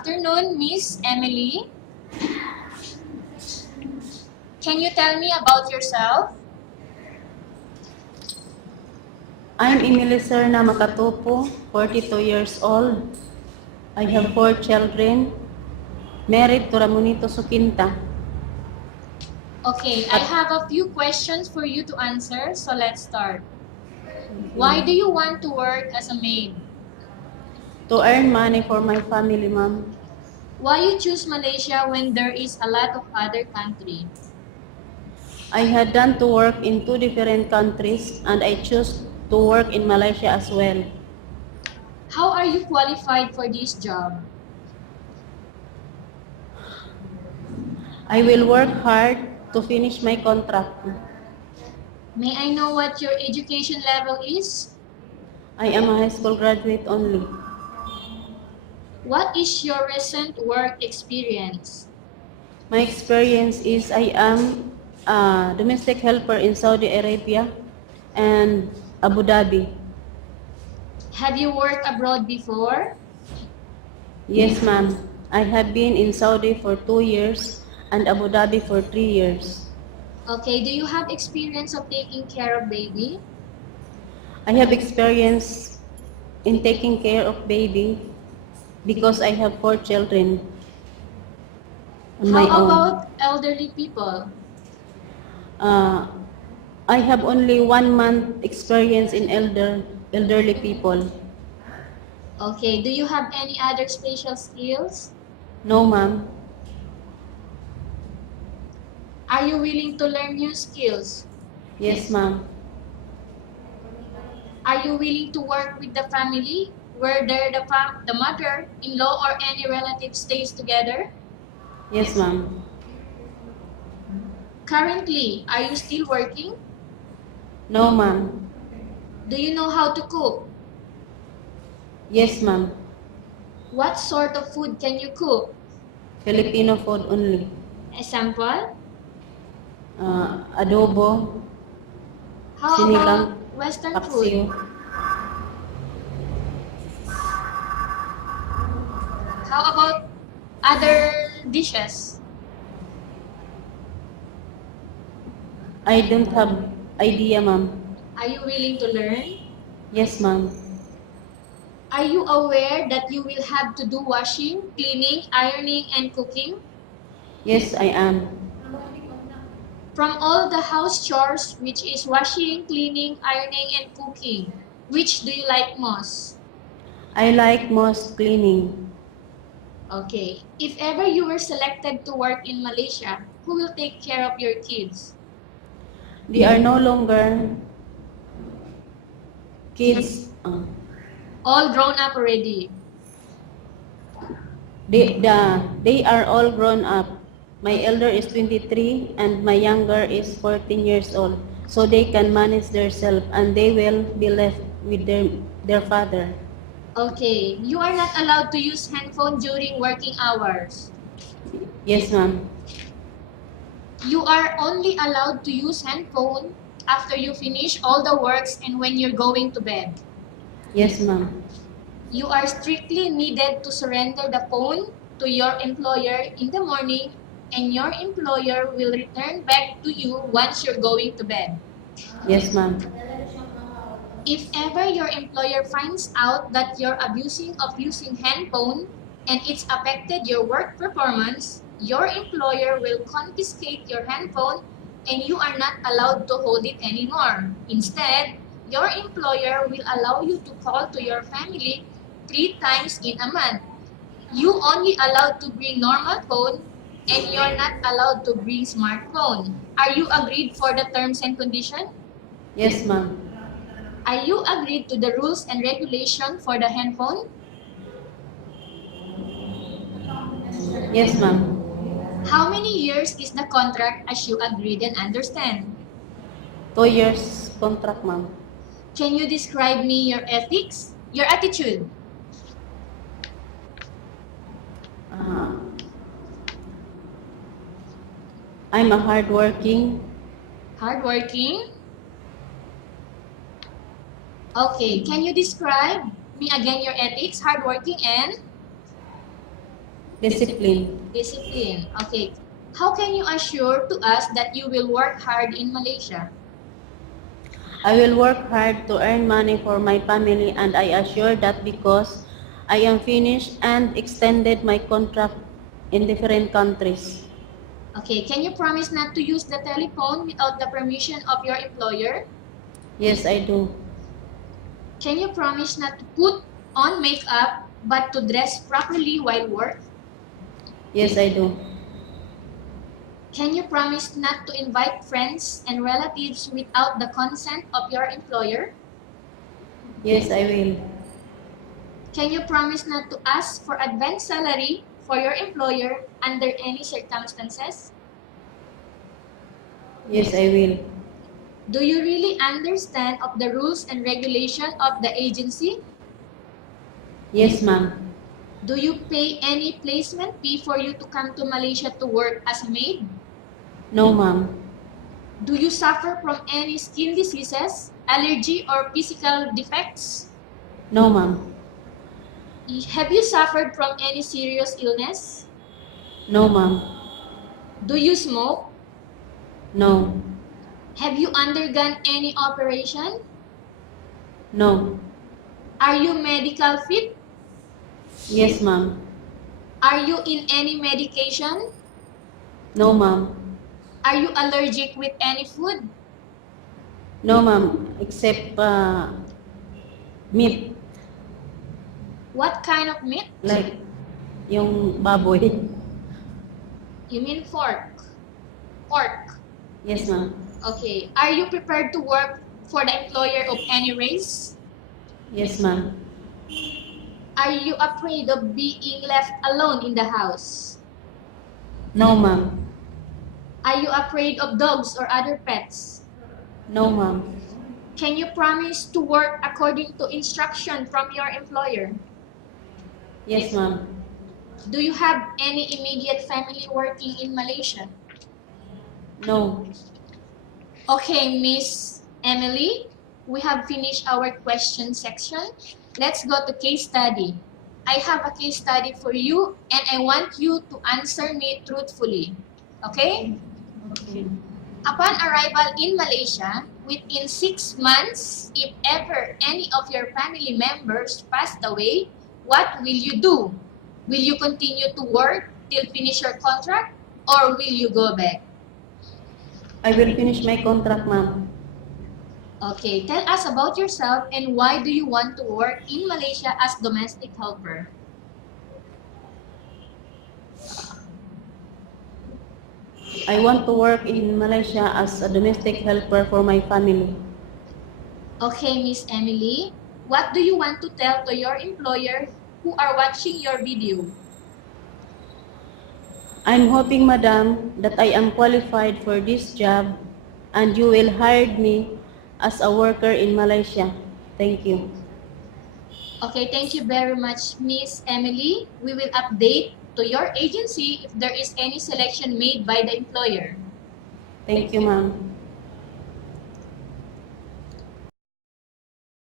afternoon, Miss Emily. Can you tell me about yourself? I'm Emily Serna Makatupo, 42 years old. I have 4 children, married to Ramonito Sukinta. Okay, I have a few questions for you to answer, so let's start. Why do you want to work as a maid? To earn money for my family, ma'am. Why you choose Malaysia when there is a lot of other country? I had done to work in 2 different countries and I chose to work in Malaysia as well. How are you qualified for this job? I will work hard to finish my contract. May I know what your education level is? I am a high school graduate only. What is your recent work experience? My experience is I am a domestic helper in Saudi Arabia and Abu Dhabi. Have you worked abroad before? Yes, ma'am. I have been in Saudi for 2 years and Abu Dhabi for 3 years. Okay, do you have experience of taking care of baby? I have experience in taking care of baby because I have 4 children on How my own. about elderly people? Uh, I have only 1 month experience in elderly people. Okay, do you have any other special skills? No, ma'am. Are you willing to learn new skills? Yes, ma'am. Are you willing to work with the family where the mother-in-law or any relative stays together? Yes, ma'am. Currently, are you still working? No, ma'am. Do you know how to cook? Yes, ma'am. What sort of food can you cook? Filipino food only. Example? Adobo, How sinigang, about Western paksiw. food? How about other dishes? I don't have idea, ma'am. Are you willing to learn? Yes, ma'am. Are you aware that you will have to do washing, cleaning, ironing, and cooking? Yes, I am. From all the house chores, which is washing, cleaning, ironing, and cooking, which do you like most? I like most cleaning. Okay. If ever you were selected to work in Malaysia, who will take care of your kids? They are no longer kids. All grown up already. They are all grown up. My elder is 23 and my younger is 14 years old. So they can manage themselves and they will be left with their father. Okay. You are not allowed to use handphone during working hours. Yes, ma'am. You are only allowed to use handphone after you finish all the works and when you're going to bed. Yes, ma'am. You are strictly needed to surrender the phone to your employer in the morning, and your employer will return back to you once you're going to bed. Yes, ma'am. If ever your employer finds out that you're abusing of using handphone and it's affected your work performance, your employer will confiscate your handphone and you are not allowed to hold it anymore. Instead, your employer will allow you to call to your family 3 times in a month. You only allowed to bring normal phone and you're not allowed to bring smartphone. Are you agreed for the terms and condition? Yes, ma'am. Are you agreed to the rules and regulation for the handphone? Yes, ma'am. How many years is the contract as you agreed and understand? 2 years contract, ma'am. Can you describe me your ethics, your attitude? I'm a hardworking. Hardworking? Okay, can you describe me again your ethics, hardworking and? Discipline. Discipline. Okay. How can you assure to us that you will work hard in Malaysia? I will work hard to earn money for my family, and I assure that because I am finished and extended my contract in different countries. Okay. Can you promise not to use the telephone without the permission of your employer? Yes, I do. Can you promise not to put on makeup but to dress properly while work? Yes, I do. Can you promise not to invite friends and relatives without the consent of your employer? Yes, I will. Can you promise not to ask for advance salary for your employer under any circumstances? Yes, I will. Do you really understand of the rules and regulation of the agency? Yes, ma'am. Do you pay any placement fee for you to come to Malaysia to work as a maid? No, ma'am. Do you suffer from any skin diseases, allergy, or physical defects? No, ma'am. Have you suffered from any serious illness? No, ma'am. Do you smoke? No. Have you undergone any operation? No. Are you medical fit? Yes, ma'am. Are you in any medication? No, ma'am. Are you allergic with any food? No, ma'am. Except meat, What kind of meat? like yung baboy. You mean pork. Pork. Yes, ma'am. Okay. Are you prepared to work for the employer of any race? Yes, ma'am. Are you afraid of being left alone in the house? No, ma'am. Are you afraid of dogs or other pets? No, ma'am. Can you promise to work according to instruction from your employer? Yes, ma'am. Do you have any immediate family working in Malaysia? No. Okay, Miss Emily, we have finished our question section. Let's go to case study. I have a case study for you and I want you to answer me truthfully. Okay? Okay. Upon arrival in Malaysia, within 6 months, if ever any of your family members passed away, what will you do? Will you continue to work till finish your contract or will you go back? I will finish my contract, ma'am. Okay, tell us about yourself and why do you want to work in Malaysia as domestic helper? I want to work in Malaysia as a domestic helper for my family. Okay, Miss Emily, what do you want to tell to your employer who are watching your video? I'm hoping, madam, that I am qualified for this job and you will hire me as a worker in Malaysia. Thank you. Okay, thank you very much, Miss Emily. We will update to your agency if there is any selection made by the employer. Thank you, ma'am.